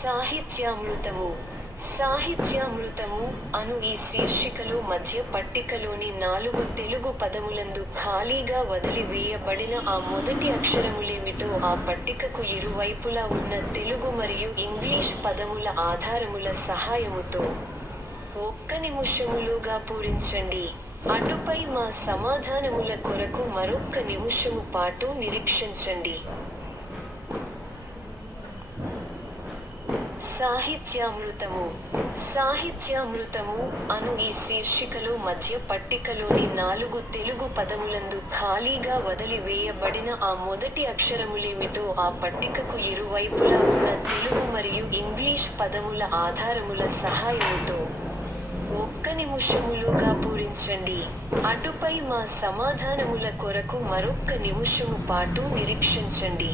సాహిత్యామృతము. సాహిత్యామృతము అను ఈ శీర్షికలో మధ్య పట్టికలోని 4 తెలుగు పదములందు ఖాళీగా వదిలి వేయబడిన ఆ మొదటి అక్షరములేమిటో ఆ పట్టికకు ఇరువైపులా ఉన్న తెలుగు మరియు ఇంగ్లీష్ పదముల ఆధారముల సహాయముతో 1 నిమిషములోగా పూరించండి. అటుపై మా సమాధానముల కొరకు మరొక్క నిమిషము పాటు నిరీక్షించండి. సాహిత్యామృతము. సాహిత్యామృతము అను ఈ శీర్షికలో మధ్య పట్టికలోని 4 తెలుగు పదములందు ఖాళీగా వదిలి వేయబడిన ఆ మొదటి అక్షరములేమిటో ఆ పట్టికకు ఇరువైపులా ఉన్న తెలుగు మరియు ఇంగ్లీష్ పదముల ఆధారముల సహాయముతో 1 నిమిషములోగా పూరించండి. అటుపై మా సమాధానముల కొరకు మరొక్క నిమిషము పాటు నిరీక్షించండి.